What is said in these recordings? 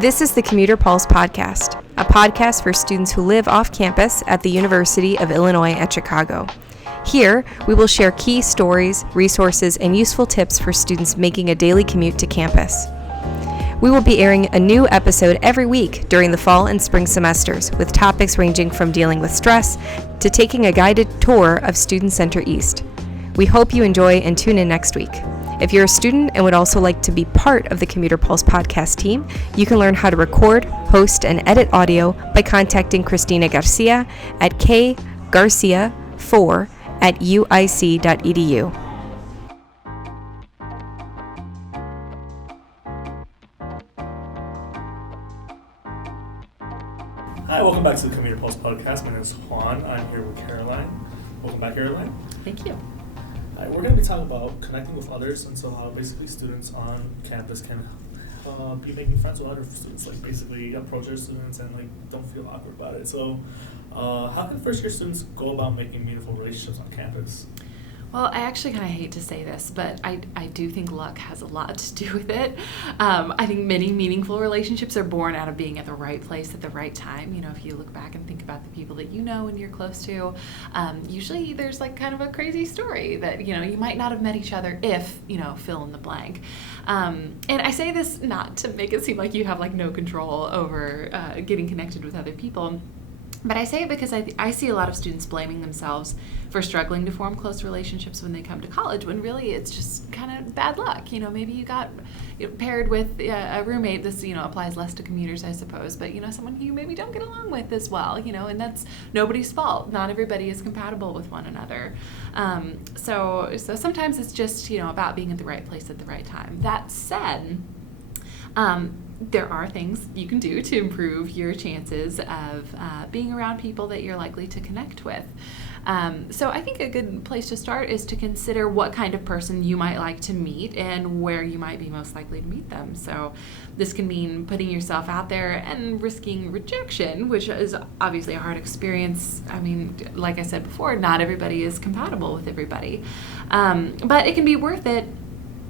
This is the Commuter Pulse Podcast, a podcast for students who live off campus at the University of Illinois at Chicago. Here, we will share key stories, resources, and useful tips for students making a daily commute to campus. We will be airing a new episode every week during the fall and spring semesters, with topics ranging from dealing with stress to taking a guided tour of Student Center East. We hope you enjoy and tune in next week. If you're a student and would also like to be part of the Commuter Pulse podcast team, you can learn how to record, host, and edit audio by contacting Christina Garcia at kgarcia4@uic.edu. Hi, welcome back to the Commuter Pulse podcast. My name is Juan. I'm here with Caroline. Welcome back, Caroline. Thank you. Hi, we're going to be talking about connecting with others, and so how basically students on campus can be making friends with other students, like basically approach their students and like don't feel awkward about it. So how can first year students go about making meaningful relationships on campus? Well, I actually kind of hate to say this, but I do think luck has a lot to do with it. I think many meaningful relationships are born out of being at the right place at the right time. You know, if you look back and think about the people that you know and you're close to, usually there's like kind of a crazy story that, you know, you might not have met each other if, you know, fill in the blank. And I say this not to make it seem like you have like no control over getting connected with other people. But I say it because I see a lot of students blaming themselves for struggling to form close relationships when they come to college, when really it's just kind of bad luck. You know, maybe you got paired with a roommate. This, you know, applies less to commuters, I suppose, but, you know, someone who you maybe don't get along with as well, you know, and that's nobody's fault. Not everybody is compatible with one another. So sometimes it's just, you know, about being at the right place at the right time. That said, there are things you can do to improve your chances of being around people that you're likely to connect with. So I think a good place to start is to consider what kind of person you might like to meet and where you might be most likely to meet them. So this can mean putting yourself out there and risking rejection, which is obviously a hard experience. I mean, like I said before, not everybody is compatible with everybody. But it can be worth it,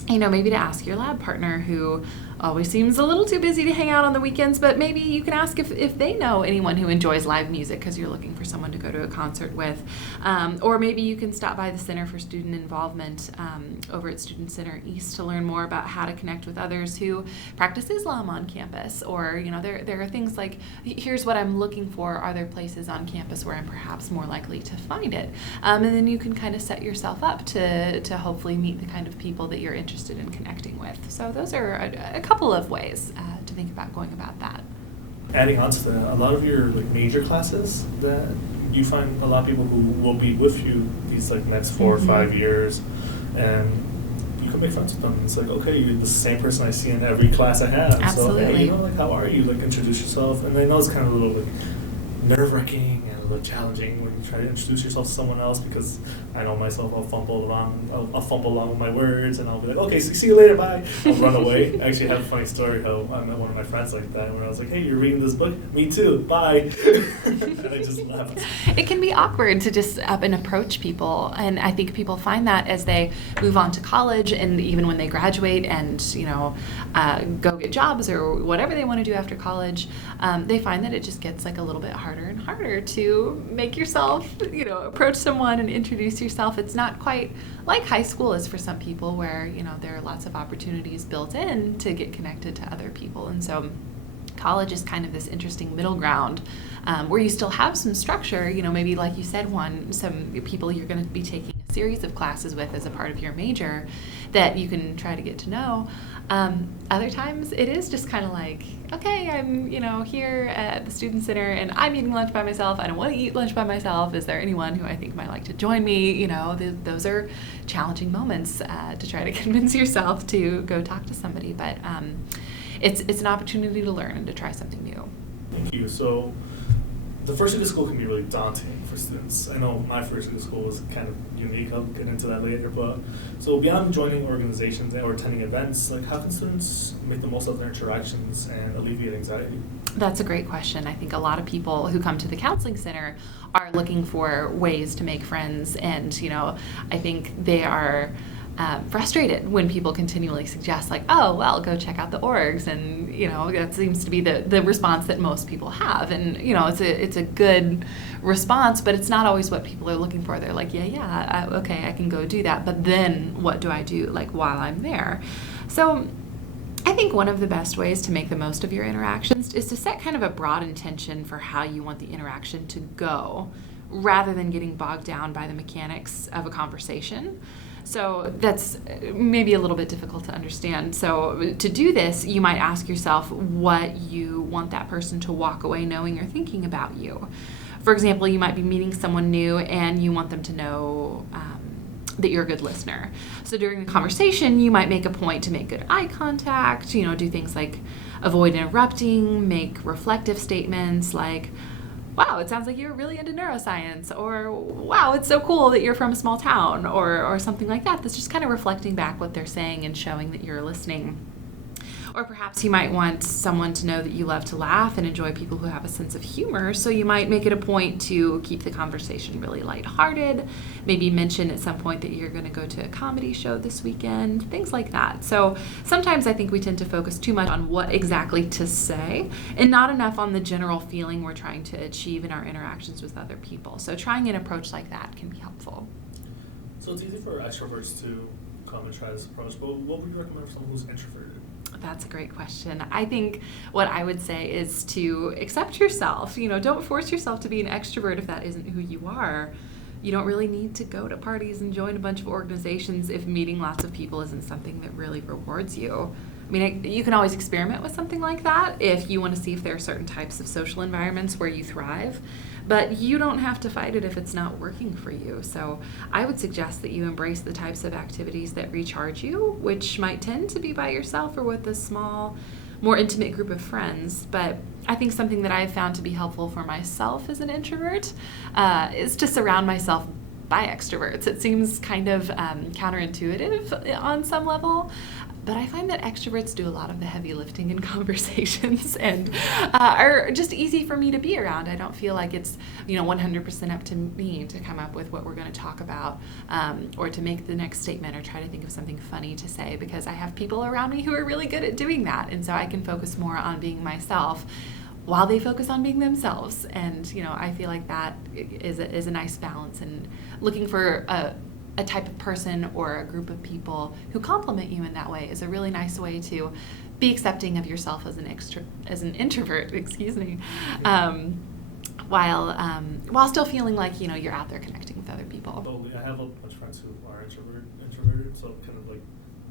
you know, maybe to ask your lab partner, who always seems a little too busy to hang out on the weekends, but maybe you can ask if they know anyone who enjoys live music because you're looking for someone to go to a concert with. Or maybe you can stop by the Center for Student Involvement over at Student Center East to learn more about how to connect with others who practice Islam on campus. Or, you know, there are things like, here's what I'm looking for. Are there places on campus where I'm perhaps more likely to find it? And then you can kind of set yourself up to hopefully meet the kind of people that you're interested in connecting with. So those are a couple of ways to think about going about that. Adding on to that, a lot of your like major classes that you find a lot of people who will be with you these like next 4 or 5 years, and you can make friends with them. It's like, okay, you're the same person I see in every class I have. Absolutely. So hey, you know, like, how are you? Like, introduce yourself. And I know it's kind of a little like nerve-wracking and a little challenging when you try to introduce yourself to someone else, because I know myself, I'll fumble along with my words, and I'll be like, okay, so see you later, bye. I'll run away. I actually have a funny story how I met one of my friends like that, when I was like, hey, you're reading this book? Me too, bye. And I just left. It can be awkward to just up and approach people, and I think people find that as they move on to college, and even when they graduate and, you know, go get jobs or whatever they want to do after college, they find that it just gets like a little bit harder and harder to make yourself, you know, approach someone and introduce yourself. It's not quite like high school is for some people, where, you know, there are lots of opportunities built in to get connected to other people. And so college is kind of this interesting middle ground where you still have some structure, you know, maybe like you said, some people you're going to be taking a series of classes with as a part of your major that you can try to get to know. Other times it is just kind of like, okay, I'm, you know, here at the Student Center and I'm eating lunch by myself. I don't want to eat lunch by myself. Is there anyone who I think might like to join me? You know, those are challenging moments to try to convince yourself to go talk to somebody. But it's an opportunity to learn and to try something new. Thank you. So the first year of school can be really daunting for students. I know my first year of school was kind of unique. I'll get into that later. But so beyond joining organizations or attending events, like, how can students make the most of their interactions and alleviate anxiety? That's a great question. I think a lot of people who come to the counseling center are looking for ways to make friends, and, you know, I think they are frustrated when people continually suggest like, oh, well, go check out the orgs. And, that seems to be the response that most people have. And, it's a good response, but it's not always what people are looking for. They're like, okay, I can go do that. But then what do I do like while I'm there? So I think one of the best ways to make the most of your interactions is to set kind of a broad intention for how you want the interaction to go, rather than getting bogged down by the mechanics of a conversation. So that's maybe a little bit difficult to understand. So to do this, you might ask yourself what you want that person to walk away knowing or thinking about you. For example, you might be meeting someone new and you want them to know that you're a good listener. So during the conversation, you might make a point to make good eye contact, do things like avoid interrupting, make reflective statements like, wow, it sounds like you're really into neuroscience, or wow, it's so cool that you're from a small town, or something like that. That's just kind of reflecting back what they're saying and showing that you're listening. Or perhaps you might want someone to know that you love to laugh and enjoy people who have a sense of humor, so you might make it a point to keep the conversation really lighthearted, maybe mention at some point that you're going to go to a comedy show this weekend, things like that. So sometimes I think we tend to focus too much on what exactly to say and not enough on the general feeling we're trying to achieve in our interactions with other people. So trying an approach like that can be helpful. So it's easy for extroverts to come and try this approach, but what would you recommend for someone who's introverted? That's a great question. I think what I would say is to accept yourself. Don't force yourself to be an extrovert if that isn't who you are. You don't really need to go to parties and join a bunch of organizations if meeting lots of people isn't something that really rewards you. I mean, you can always experiment with something like that if you want to see if there are certain types of social environments where you thrive, but you don't have to fight it if it's not working for you. So I would suggest that you embrace the types of activities that recharge you, which might tend to be by yourself or with a small, more intimate group of friends. But I think something that I've found to be helpful for myself as an introvert is to surround myself by extroverts. It seems kind of counterintuitive on some level, but I find that extroverts do a lot of the heavy lifting in conversations and are just easy for me to be around. I don't feel like it's 100% up to me to come up with what we're going to talk about or to make the next statement or try to think of something funny to say, because I have people around me who are really good at doing that, and so I can focus more on being myself while they focus on being themselves. And I feel like that is a nice balance, and looking for a type of person or a group of people who complement you in that way is a really nice way to be accepting of yourself as an introvert, while still feeling like you're out there connecting with other people. So I have a bunch of friends who are introverted, so kind of like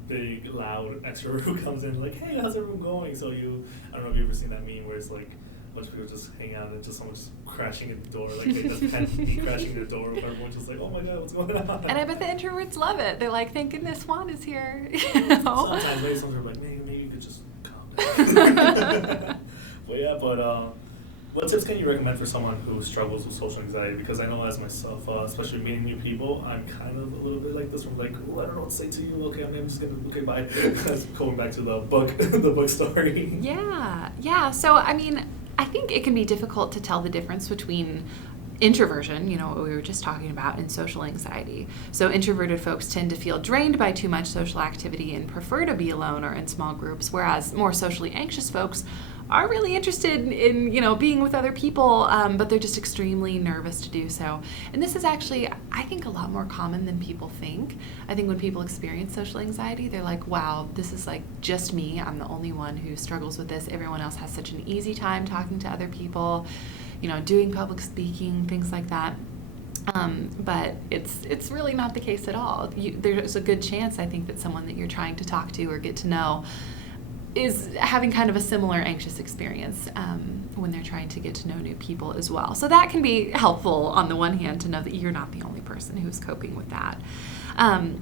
big, loud extrovert who comes in like, hey, how's everyone going? So I don't know if you've ever seen that meme where it's like a bunch of people just hang out and just someone just crashing at the door, like they just kind of me crashing the door, and everyone's just like, oh my god, what's going on? And I bet the introverts love it. They're like, thank goodness Juan is here. Sometimes maybe some people are like, maybe you could just calm down. What tips can you recommend for someone who struggles with social anxiety? Because I know as myself, especially meeting new people, I'm kind of a little bit like this. I'm like, oh, I don't know what to say to you. Okay, I'm just gonna bye. Going back to the book, the book story. Yeah. So I mean, I think it can be difficult to tell the difference between introversion, what we were just talking about, and social anxiety. So introverted folks tend to feel drained by too much social activity and prefer to be alone or in small groups, whereas more socially anxious folks are really interested in being with other people, but they're just extremely nervous to do so. And this is actually, I think, a lot more common than people think. I think when people experience social anxiety, they're like, wow, this is like just me. I'm the only one who struggles with this. Everyone else has such an easy time talking to other people, doing public speaking, things like that. But it's really not the case at all. There's a good chance, I think, that someone that you're trying to talk to or get to know is having kind of a similar anxious experience when they're trying to get to know new people as well. So that can be helpful on the one hand to know that you're not the only person who's coping with that.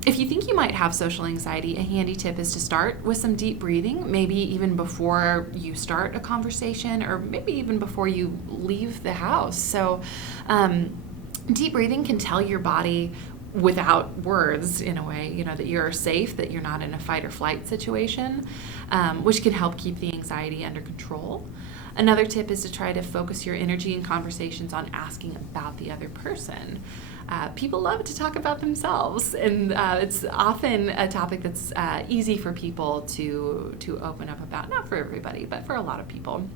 If you think you might have social anxiety, a handy tip is to start with some deep breathing, maybe even before you start a conversation or maybe even before you leave the house. So deep breathing can tell your body without words, in a way, that you're safe, that you're not in a fight or flight situation, which can help keep the anxiety under control. Another tip is to try to focus your energy in conversations on asking about the other person. People love to talk about themselves, and it's often a topic that's easy for people to open up about. Not for everybody, but for a lot of people.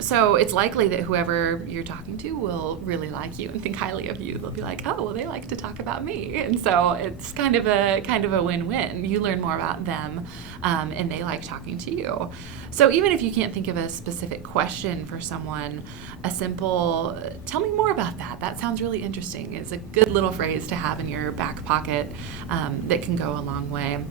So it's likely that whoever you're talking to will really like you and think highly of you. They'll be like, oh, well, they like to talk about me. And so it's kind of a win-win. You learn more about them, and they like talking to you. So even if you can't think of a specific question for someone, a simple, tell me more about that. That sounds really interesting. Is a good little phrase to have in your back pocket that can go a long way.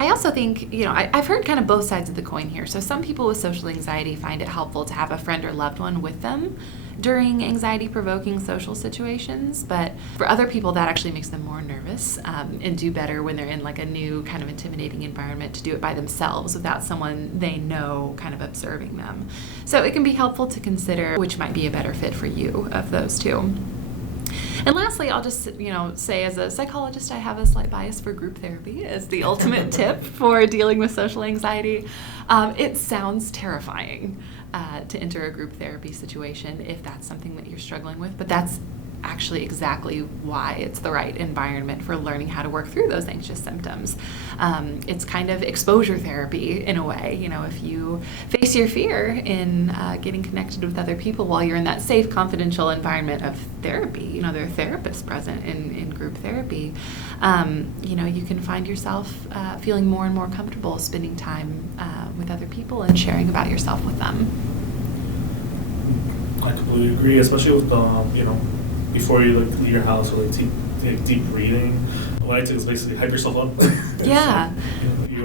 I also think, I've heard kind of both sides of the coin here. So some people with social anxiety find it helpful to have a friend or loved one with them during anxiety-provoking social situations. But for other people, that actually makes them more nervous and do better when they're in like a new kind of intimidating environment to do it by themselves without someone they know kind of observing them. So it can be helpful to consider which might be a better fit for you of those two. And lastly, I'll just, say as a psychologist, I have a slight bias for group therapy as the ultimate tip for dealing with social anxiety. It sounds terrifying to enter a group therapy situation if that's something that you're struggling with, but that's actually exactly why it's the right environment for learning how to work through those anxious symptoms. It's kind of exposure therapy in a way. If you face your fear in getting connected with other people while you're in that safe, confidential environment of therapy, there are therapists present in group therapy, you can find yourself feeling more and more comfortable spending time with other people and sharing about yourself with them. I completely agree, especially with before you leave your house or deep breathing. What I do is basically hype yourself up. Yeah.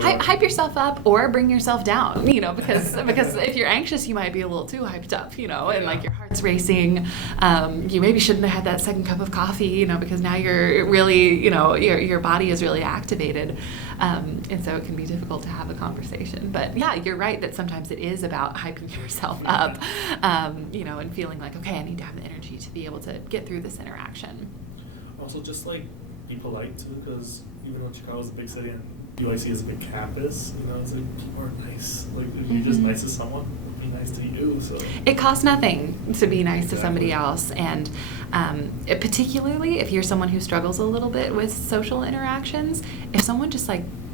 Hype yourself up or bring yourself down, because if you're anxious, you might be a little too hyped up, and like your heart's racing. You maybe shouldn't have had that second cup of coffee, because now you're really, your body is really activated. And so it can be difficult to have a conversation. But yeah, you're right that sometimes it is about hyping yourself up, and feeling like, okay, I need to have the energy to be able to get through this interaction. Also, just be polite too, because even though Chicago's a big city and UIC is a big campus, it's people are nice. If you're just nice to someone, be nice to you. So it costs nothing to be nice to somebody else, and particularly if you're someone who struggles a little bit with social interactions, if someone just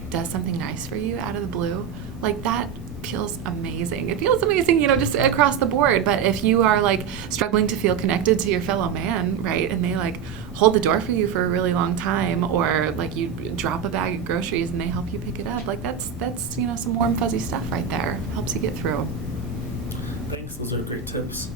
does something nice for you out of the blue, that feels amazing. It feels amazing, just across the board. But if you are struggling to feel connected to your fellow man, right, and they hold the door for you for a really long time, or you drop a bag of groceries and they help you pick it up, that's some warm fuzzy stuff right there. Helps you get through. Thanks. Those are great tips.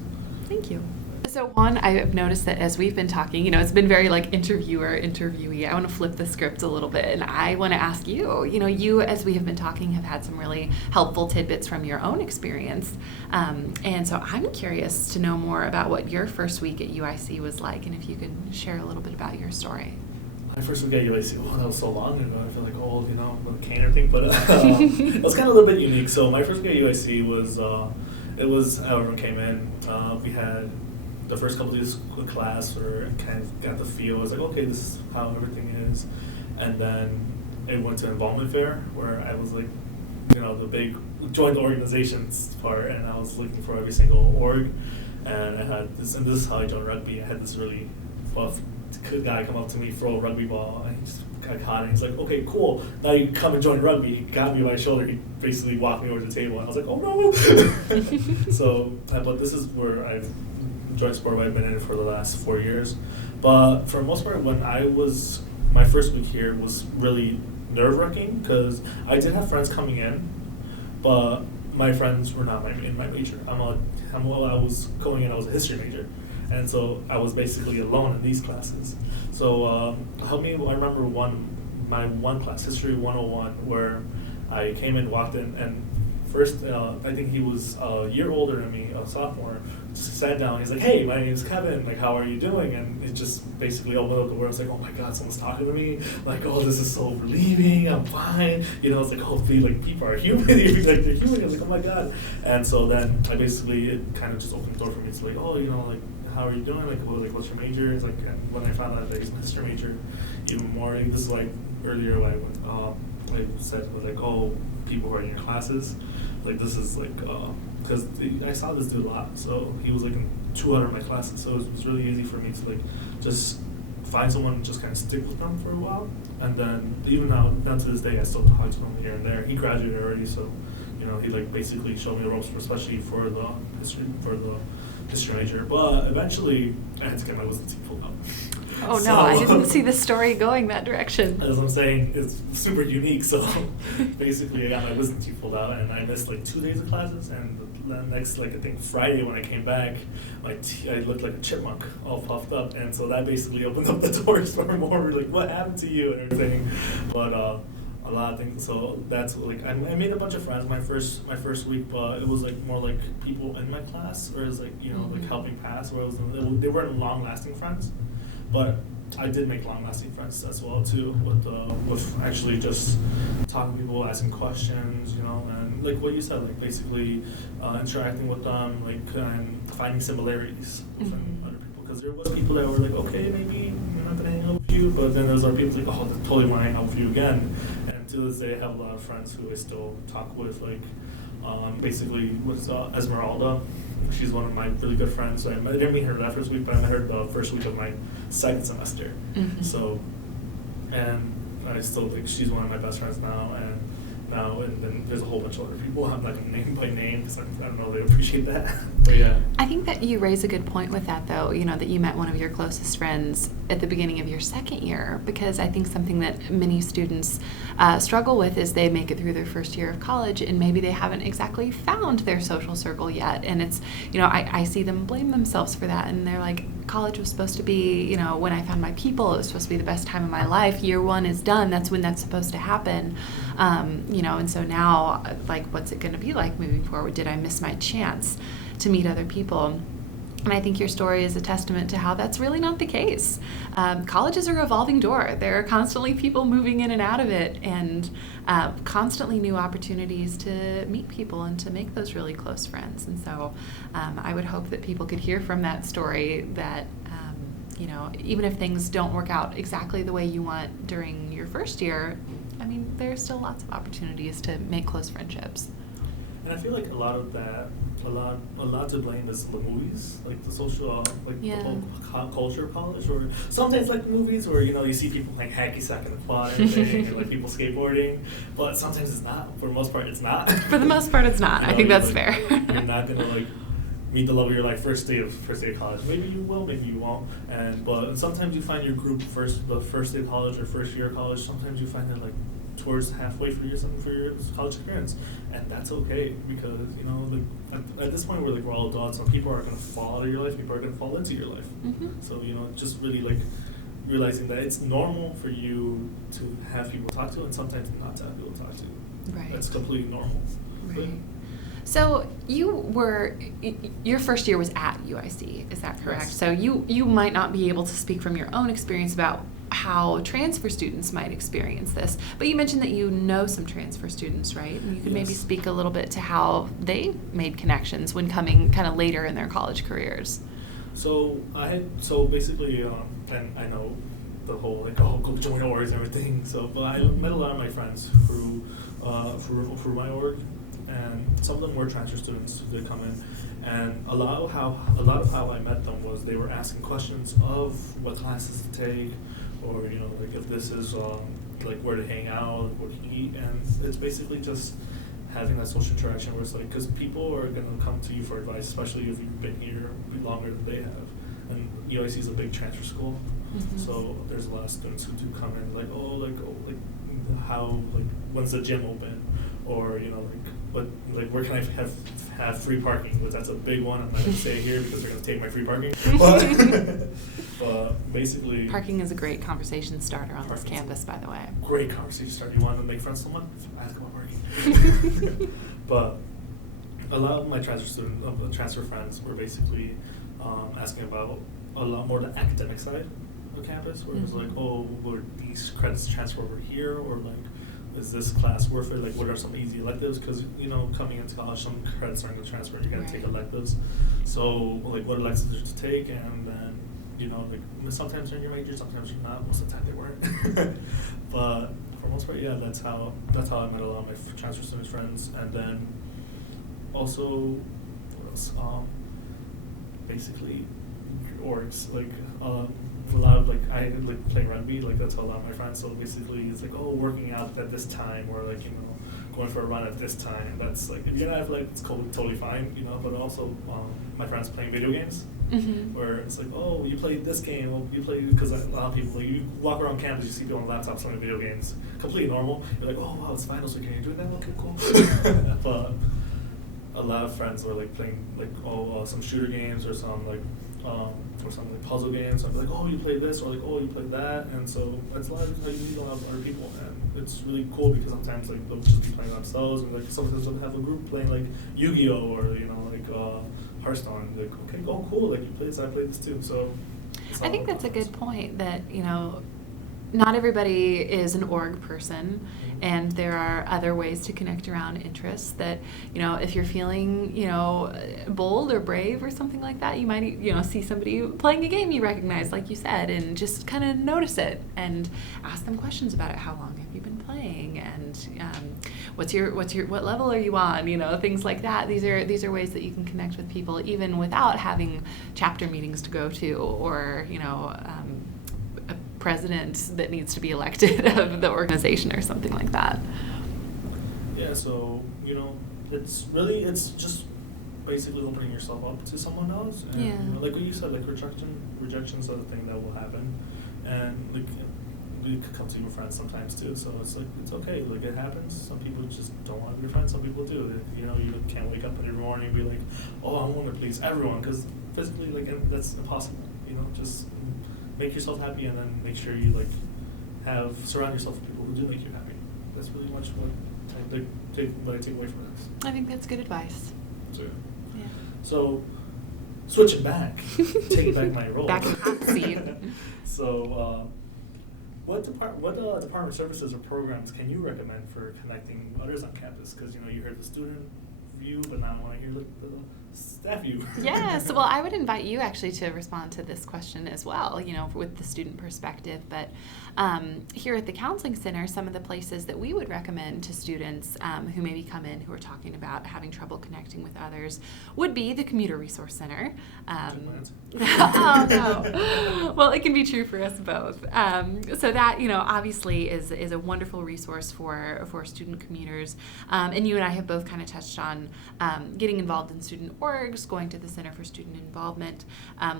Thank you. So Juan, I have noticed that as we've been talking, it's been very interviewer, interviewee. I want to flip the script a little bit, and I want to ask you, you, as we have been talking, have had some really helpful tidbits from your own experience. And so I'm curious to know more about what your first week at UIC was like, and if you could share a little bit about your story. My first week at UIC, that was so long ago. I feel old, with a cane or thing, but it was kind of a little bit unique. So my first week at UIC was everyone came in. We had the first couple of days of class, or kind of got the feel. I was okay, this is how everything is. And then it went to involvement fair, where I was the big join the organizations part, and I was looking for every single org. And I had this, and this is how I joined rugby. I had this really buff guy come up to me, throw a rugby ball, and he just got caught, and he's okay, cool, now you come and join rugby. He got me by my shoulder, he basically walked me over to the table, and I was oh no! So, but this is where I've joined sport, I've been in it for the last 4 years. But for the most part, my first week here was really nerve-wracking, because I did have friends coming in, but my friends were not in my major. I was going in, I was a history major. And so I was basically alone in these classes. So I remember my one class, History 101, where I came in, walked in, and first, I think he was a year older than me, a sophomore, just sat down. He's hey, my name's Kevin, how are you doing? And it just basically opened up the world. I was oh my God, someone's talking to me. Oh, this is so relieving, I'm fine. It's hopefully, people are human. They're human. I was oh my God. And so then it kind of just opened the door for me. It's how are you doing? What's your major? It's when I found out that he's a history major, even more. This is earlier when I said, people who are in your classes. like this is like, because I saw this dude a lot, so he was like in 200 of my classes, so it was really easy for me to like just find someone and just kind of stick with them for a while. And then even now to this day, I still talk to him here and there. He graduated already, so he like basically showed me the ropes, especially for the history major. But eventually, I had to get my wisdom teeth pulled out. Oh no, I didn't see the story going that direction. As I'm saying, it's super unique. So basically, I got my wisdom teeth pulled out, and I missed like 2 days of classes. And the next, like I think Friday when I came back, I looked like a chipmunk, all puffed up, and so that basically opened up the doors for more like what happened to you and everything. But a lot of things. So that's like I made a bunch of friends my first week, but it was like more like people in my class, or it was like like helping pass, or they weren't long lasting friends. But I did make long-lasting friends as well too, with actually just talking to people, asking questions, and like what you said, like basically interacting with them, like and finding similarities with other people. Because there was people that were like, okay, maybe I'm not gonna hang out with you, but then there's other people like, oh, I totally want to hang out with you again. And to this day, I have a lot of friends who I still talk with, like basically with Esmeralda. She's one of my really good friends. So I didn't meet her that first week, but I met her the first week of my second semester. So, and I still think she's one of my best friends now. And then there's a whole bunch of other people. I'm not gonna name by name because I don't know they appreciate that. But yeah. I think that you raise a good point with that, though. That you met one of your closest friends at the beginning of your second year, because I think something that many students struggle with is they make it through their first year of college and maybe they haven't exactly found their social circle yet. And it's, I see them blame themselves for that, and they're like, college was supposed to be, when I found my people, it was supposed to be the best time of my life. Year one is done. That's when that's supposed to happen. And so now, like, what's it going to be like moving forward? Did I miss my chance to meet other people? And I think your story is a testament to how that's really not the case. College is a revolving door. There are constantly people moving in and out of it, and constantly new opportunities to meet people and to make those really close friends. And so I would hope that people could hear from that story that, even if things don't work out exactly the way you want during your first year, I mean, there's still lots of opportunities to make close friendships. And I feel like a lot to blame is the movies, like the social, the whole culture of college, or sometimes like movies where you see people playing hacky sack in the quad and everything, and like people skateboarding, but sometimes it's not. For the most part, it's not. For the most part, it's not. I think that's fair. You're not gonna meet the love of your life first day of college. Maybe you will, maybe you won't. But sometimes you find your group the first day of college or first year of college. Sometimes you find it like towards halfway for your college experience, and that's okay, because at this point we're all adults, and people are going to fall out of your life, people are going to fall into your life. So just really like realizing that it's normal for you to have people to talk to, and sometimes not to have people to talk to. Right. That's completely normal. Right. So your first year was at UIC, is that correct? Yes. So you might not be able to speak from your own experience about how transfer students might experience this, but you mentioned that you know some transfer students, right? And you could maybe speak a little bit to how they made connections when coming kind of later in their college careers. So basically, and I know the whole go join orgs and everything. So, but I met a lot of my friends through my org, and some of them were transfer students who did come in. And a lot of how I met them was they were asking questions of what classes to take, or like if this is like where to hang out, what to eat, and it's basically just having that social interaction where it's like, because people are going to come to you for advice, especially if you've been here longer than they have. And UIC is a big transfer school, so there's a lot of students who do come in like how when's the gym open, or where can I have free parking? But that's a big one. I'm not going to say it here because they're going to take my free parking. But basically, parking is a great conversation starter on this campus, by the way. Great conversation starter. You want to make friends with someone? Ask about parking. But a lot of my transfer friends were basically asking about a lot more the academic side of campus, where it was like, oh, would these credits transfer over here, or like, is this class worth it? Like, what are some easy electives? Because coming into college, some credits aren't going to transfer. You got to take electives. So, like, what electives to take, and then sometimes they're in your major, sometimes you're not. Most of the time they weren't. But for the most part, yeah, that's how I met a lot of my transfer student friends. And then also, what else? Basically, orgs, like, a lot of, like, I like playing rugby, like, that's how a lot of my friends, so basically, it's like, oh, working out at this time, or, like, you know, going for a run at this time. That's, like, if you're not, like, it's totally fine, you know, but also, my friends playing video games, where it's like, oh, you play this game, well, you play, because a lot of people, like, you walk around campus, you see people on laptops playing video games, completely normal, you're like, oh, wow, it's finals week, can you do that? Okay, cool. But a lot of friends are, like, playing, like, some shooter games, or some, like, or some, like, puzzle games, so I'm like, oh, you play this, or like, oh, you play that, and so that's a lot of, like, you meet a lot of other people, and it's really cool, because sometimes, like, they'll just be playing themselves, and, like, sometimes they'll have a group playing, like, Yu-Gi-Oh! Or, you know, like, Hearthstone, like, okay, oh, cool, like, you play this, I play this too, so. I think that's a good point, that, you know, not everybody is an org person, and there are other ways to connect around interests that, you know, if you're feeling, you know, bold or brave or something like that, you might, you know, see somebody playing a game you recognize, like you said, and just kind of notice it and ask them questions about it. How long have you been playing? And what level are you on? You know, things like that. These are ways that you can connect with people even without having chapter meetings to go to, or, you know, a president that needs to be elected of the organization or something like that. Yeah, so, you know, it's just basically opening yourself up to someone else, and Yeah. you know, like what you said, like rejection's are the thing that will happen, and like, you could come to your friends sometimes too, so it's like, it's okay, like, it happens. Some people just don't want to be your friends, some people do. You know, you can't wake up every morning and be like, oh, I want to please everyone, because physically, like, that's impossible, you know. Just make yourself happy, and then make sure you, like, surround yourself with people who do make you happy. That's really much what I take away from this. I think that's good advice. So, Yeah. so switching back, taking back my role. Back in the hot seat. So, what department services or programs can you recommend for connecting others on campus? Because, you know, you heard the student view, but now I want to hear the staff view. Yes, well, I would invite you actually to respond to this question as well, you know, with the student perspective. But here at the Counseling Center, some of the places that we would recommend to students who maybe come in who are talking about having trouble connecting with others would be the Commuter Resource Center. Oh, no. Well, it can be true for us both. So that, you know, obviously is a wonderful resource for student commuters. And you and I have both kind of touched on getting involved in student orgs, going to the Center for Student Involvement,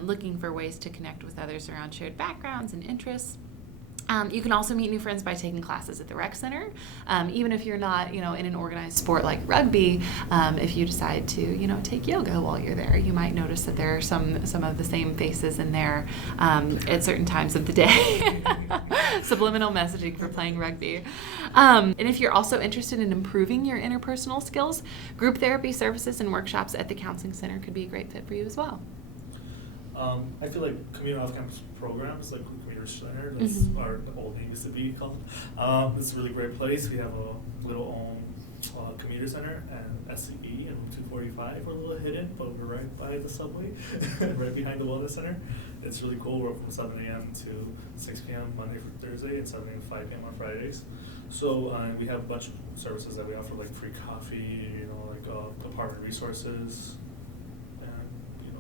looking for ways to connect with others around shared backgrounds and interests. You can also meet new friends by taking classes at the rec center. Even if you're not, you know, in an organized sport like rugby, if you decide to, you know, take yoga while you're there, you might notice that there are some of the same faces in there at certain times of the day. Subliminal messaging for playing rugby. And if you're also interested in improving your interpersonal skills, group therapy services and workshops at the Counseling Center could be a great fit for you as well. I feel like community off-campus programs, like Commuter Center, that's our the old name used to be called. It's a really great place. We have a little commuter center and SCE and 245. We're a little hidden, but we're right by the subway, right behind the wellness center. It's really cool. We're open from 7 a.m. to 6 p.m. Monday through Thursday, and 7 a.m. to 5 p.m. on Fridays. So we have a bunch of services that we offer, like free coffee, you know, like apartment resources,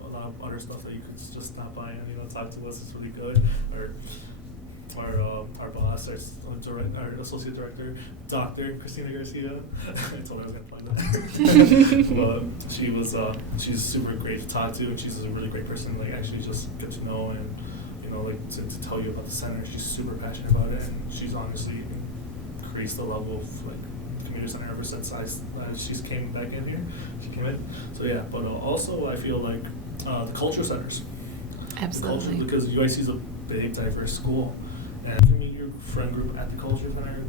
a lot of other stuff that you could just stop by and, you know, talk to us. It's really good. Our boss, our associate director, Dr. Christina Garcia. I told her I was gonna find that. But she's super great to talk to, and she's a really great person. Like, actually, just get to know, and, you know, like, to tell you about the center. She's super passionate about it, and she's honestly increased the level of, like, community center ever since she's came back in here. She came in. So yeah, but also I feel like the culture centers. Absolutely. Because UIC is a big, diverse school, and you can meet your friend group at the culture center,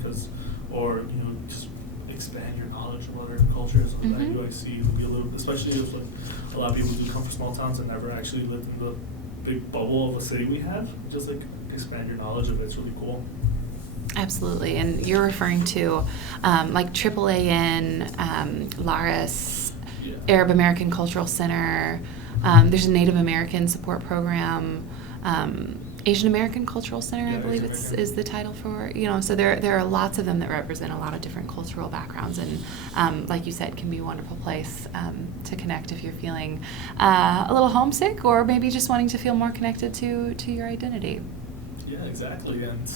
or, you know, just expand your knowledge of other cultures at UIC. Would be a little, especially if, like, a lot of people do come from small towns and never actually lived in the big bubble of a city we have. Just, like, expand your knowledge of it. It's really cool. Absolutely, and you're referring to like AAAN, Laris, Yeah. Arab American Cultural Center. There's a Native American support program. Asian American Cultural Center, Yeah, I believe Asian is the title for, so there are lots of them that represent a lot of different cultural backgrounds, and like you said, can be a wonderful place to connect if you're feeling a little homesick, or maybe just wanting to feel more connected to your identity. Yeah, exactly. And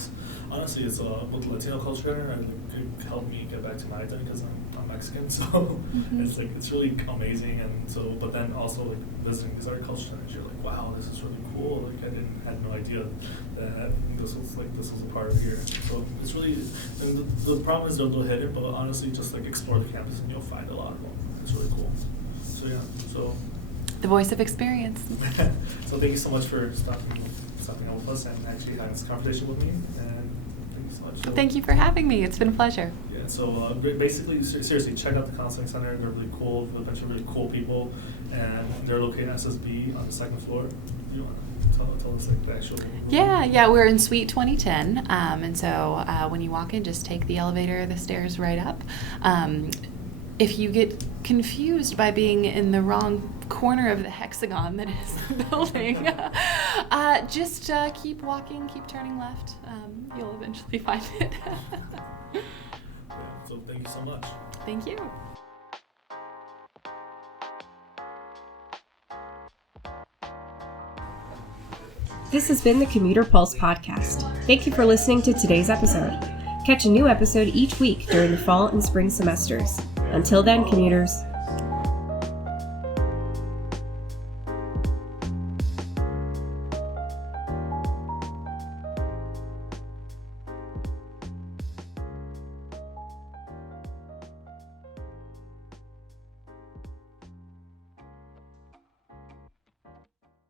honestly, it's with the Latino culture, and it could help me get back to my identity because I'm Mexican. So it's really amazing. And so, but then also like visiting these art culture centers, you're like, wow, this is really cool. Like I had no idea that this was a part of here. So it's really, and the problem is they'll hit it, but honestly, just like explore the campus and you'll find a lot of them. It's really cool. So yeah, so. The voice of experience. So thank you so much for stopping out with us and actually having this conversation with me. And thank you so much. So, thank you for having me. It's been a pleasure. Yeah. So basically, seriously, check out the counseling center. They're really cool. A bunch of really cool people, and they're located at SSB on the second floor. You want to tell us like the actual? Yeah. We're in Suite 2010, and so when you walk in, just take the elevator, the stairs right up. If you get confused by being in the wrong corner of the hexagon that is the building, just keep walking, keep turning left. You'll eventually find it. Yeah, so thank you so much. Thank you. This has been the Commuter Pulse podcast. Thank you for listening to today's episode. Catch a new episode each week during the fall and spring semesters. Until then, commuters,